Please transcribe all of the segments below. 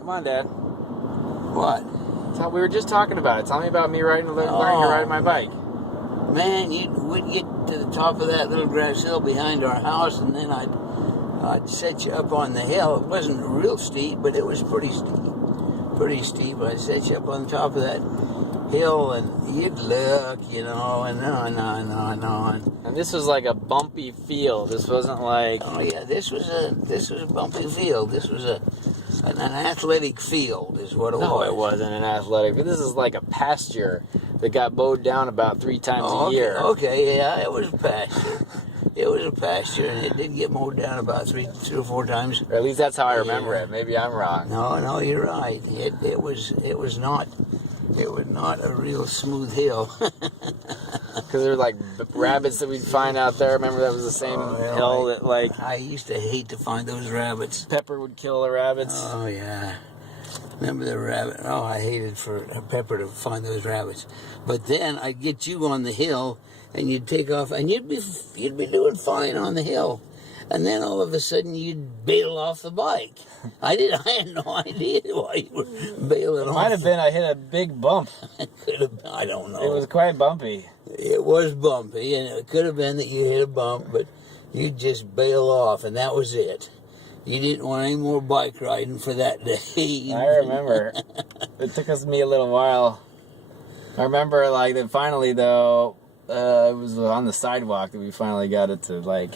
Come on, Dad. What? We were just talking about it. Tell me about me learning to ride my bike. Man, we'd get to the top of that little grass hill behind our house, and then I'd set you up on the hill. It wasn't real steep, but it was pretty steep. I'd set you up on the top of that hill, and you'd look, and on. And this was like a bumpy field. This wasn't like... Oh yeah, this was a bumpy field. This was an athletic field, is what it was. No, it wasn't an athletic. But this is like a pasture that got mowed down about 3 times a year. Okay, yeah, it was a pasture. It was a pasture, and it did get mowed down about three or four times. Or at least that's how I remember it. Maybe I'm wrong. No, you're right. It was not a real smooth hill. Because there were like rabbits that we'd find out there. Remember that was the same hill that like... I used to hate to find those rabbits. Pepper would kill the rabbits. Oh, yeah. Remember the rabbit? Oh, I hated for Pepper to find those rabbits. But then I'd get you on the hill, and you'd take off, and you'd be doing fine on the hill. And then all of a sudden you'd bail off the bike. I had no idea why you were bailing off. Might have been I hit a big bump. Could have. I don't know. It was quite bumpy. It was bumpy, and it could have been that you hit a bump, but you'd just bail off, and that was it. You didn't want any more bike riding for that day. I remember. It took me a little while. I remember, like, that finally, though, it was on the sidewalk that we finally got it to, like,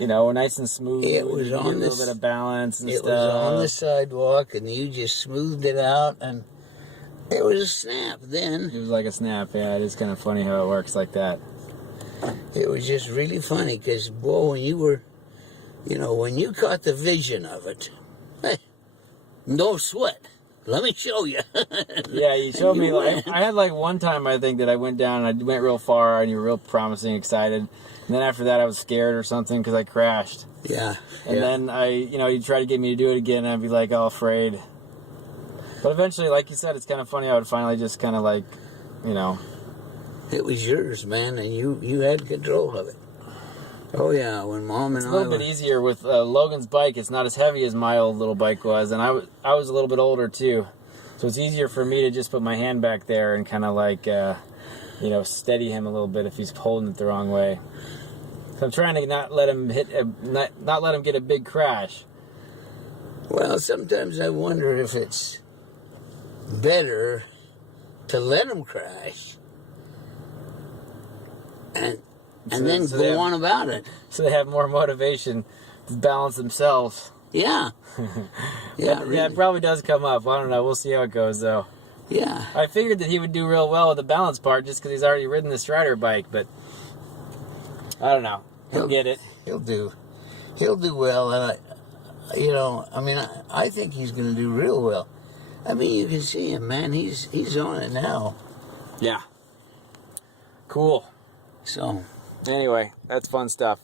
nice and smooth. It was on a little bit of balance and stuff. It was on the sidewalk, and you just smoothed it out, and it was a snap then. It was like a snap, yeah. It is kind of funny how it works like that. It was just really funny, because, boy, when you were... when you caught the vision of it, hey, no sweat. Let me show you. Yeah, you showed me. Like, I had like one time, I think, that I went down and I went real far, and you were real promising, excited. And then after that, I was scared or something because I crashed. Yeah. And then you try to get me to do it again, and I'd be like all afraid. But eventually, like you said, it's kind of funny. I would finally just kind of like, It was yours, man, and you had control of it. Oh, yeah, when Mom and It's a little bit easier with Logan's bike. It's not as heavy as my old little bike was, and I was a little bit older, too. So it's easier for me to just put my hand back there and kind of like, steady him a little bit if he's holding it the wrong way. So I'm trying to not let him not let him get a big crash. Well, sometimes I wonder if it's better to let him crash and then go on about it. So they have more motivation to balance themselves. Yeah. Yeah, really. Yeah, it probably does come up. I don't know. We'll see how it goes, though. Yeah. I figured that he would do real well with the balance part just because he's already ridden the Strider bike, but I don't know. He'll get it. He'll do well, and I think he's going to do real well. I mean, you can see him, man. He's on it now. Yeah. Cool. So... Anyway, that's fun stuff.